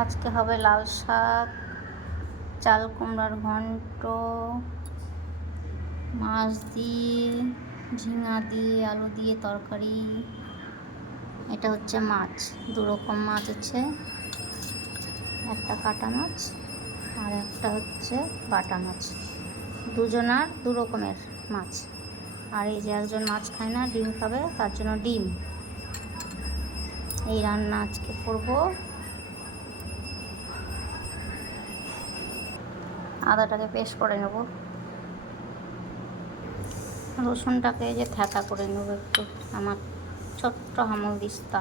আজকে হবে লাল শাক, চাল কুমড়ার ঘন্ট, মাছ দিয়ে, ঝিঙা দিয়ে, আলু দিয়ে তরকারি। এটা হচ্ছে মাছ, দু রকম মাছ আছে, একটা কাটা মাছ আর একটা হচ্ছে বাটা মাছ। দুজনার দু রকমের মাছ। আর এই যে একজন মাছ খায় না, ডিম খাবে, তার জন্য ডিম। এই রান্না আজকে করব। আদাটাকে পেস্ট করে নেব, রসুনটাকে যে থেঁতা করে নেব একটু, আমার ছোট্ট হামল দিস্তা।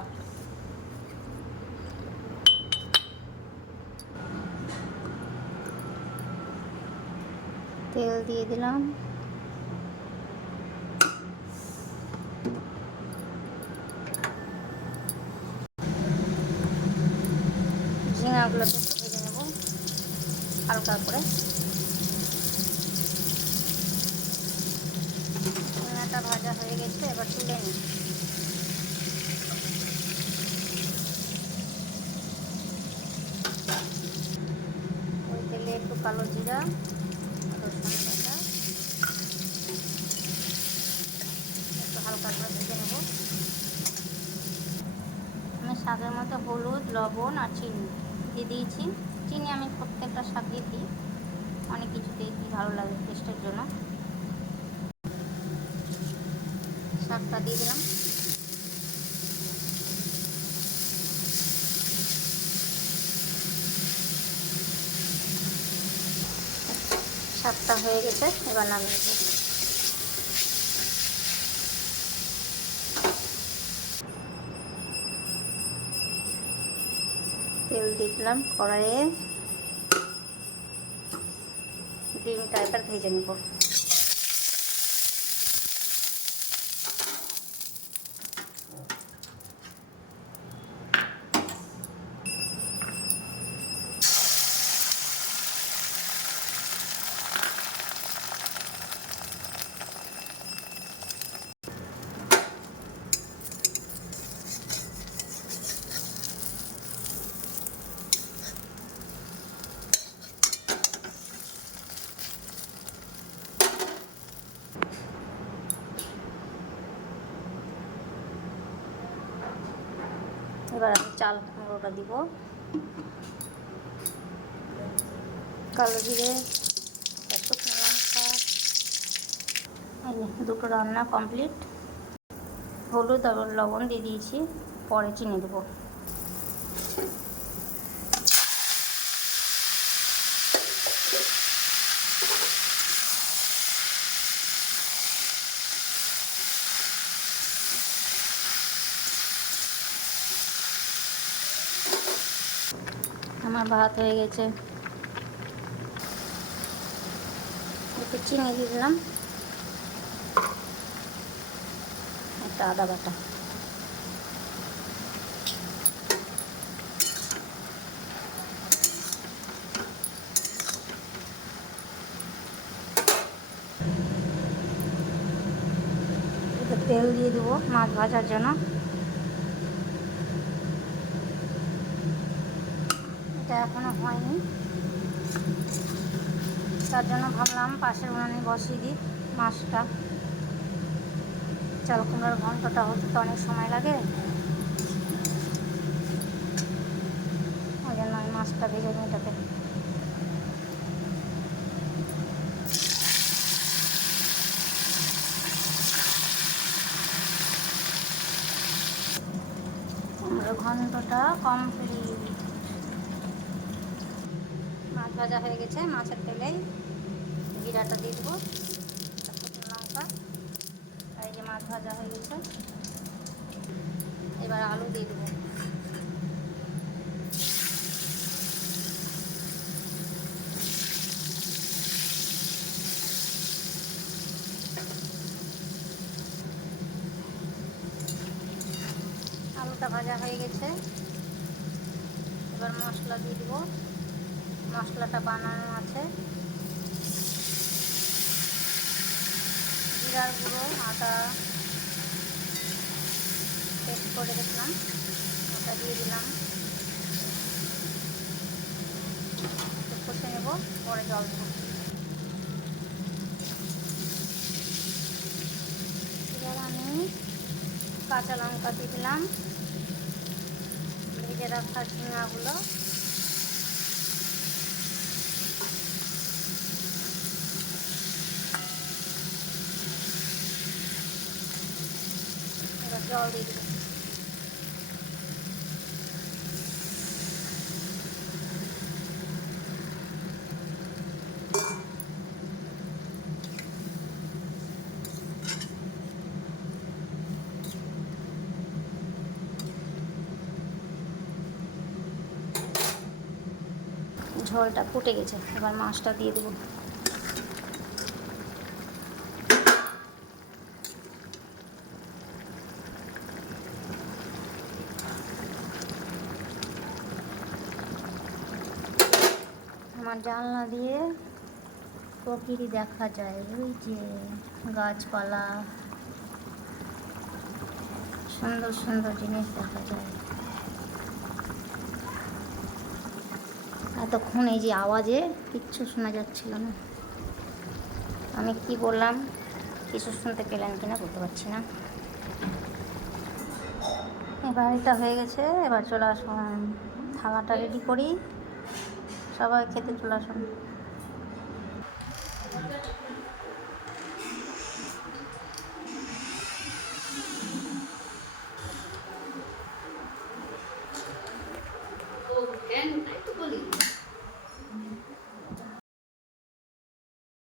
তেল দিয়ে দিলাম, ঝিঙাগুলোকে একটু ভেজে নেব হালকা করে। ঝিঙাটা ভাজা হয়ে গেছে, এবার তুলে নিই। ওই তেলে একটু কালো জিরা, রসুন বাটা একটু হালকা করে ভেজে নেব। আমি শাকের মধ্যে হলুদ, লবণ আর চিনি দিয়ে দিয়েছি। চিনি আমি প্রত্যেকটা শাকে দিই, অনেক কিছুতেই দিই, ভালো লাগে টেস্টের জন্য। শাকটা দিয়ে দিলাম, শাকটা হয়ে গেছে, এবার নামিয়ে দেব। তেল দিলাম কড়াইয়ে, ডিমটা এবার ভেজে নেব। এবার আমি চাল কুমড়োটা দিব, কালো জিরে, শুকনো লঙ্কা। দুটো রান্না কমপ্লিট। হলুদ আর লবণ দিয়ে দিয়েছি, পরে চিনি দেবো। আমার ভাত হয়ে গেছে, একটু চিনি দিয়ে দিলাম, একটা আদা বাটা। একটু তেল দিয়ে দেবো মাছ ভাজার জন্য। এটা এখনো হয়নি, তার জন্য ভাবলাম পাশের উনানে বসিয়ে দিই মাছটা। চাল কুমড়ার ঘন্টটা হতে তো অনেক সময় লাগে, ওই জন্য আমি মাছটা ভেজে নিই এটাতে। কুমড়োর ঘন্টটা কমপ্লিট। মাছ ভাজা হয়ে গেছে, মাছের তেলেই জিরাটা দিয়ে দেবো, শুকনো লঙ্কা। আর এই যে মাছ ভাজা হয়ে গেছে, এবার আলু দিয়ে দেবো। আলুটা ভাজা হয়ে গেছে, এবার মশলা দিয়ে দেবো। মশলাটা বানানো আছে, জিরার গুঁড়ো, আদা পেস্ট করে দেখলাম, ওটা দিয়ে দিলাম। কষে নেব, পরে জল দেবো। এবার আমি কাঁচা লঙ্কা দিয়ে দিলাম, ভেজে রাখা ঝিঙাগুলো, এবার জল দিয়ে দেবো। ঝোলটা ফুটে গেছে, এবার মাছটা দিয়ে দেবো। আমার জানলা দিয়ে প্রকৃতি দেখা যায়, ওই যে গাছপালা, সুন্দর সুন্দর জিনিস দেখা যায়। এতক্ষণ এই যে আওয়াজে কিচ্ছু শোনা যাচ্ছিল না। আমি কি বললাম কিছু শুনতে পেলেন কিনা বলতে পারছি না। এবার এটা হয়ে গেছে, এবার চলে আসুন থালাটা রেডি করি, সবাই খেতে চলে আসুন।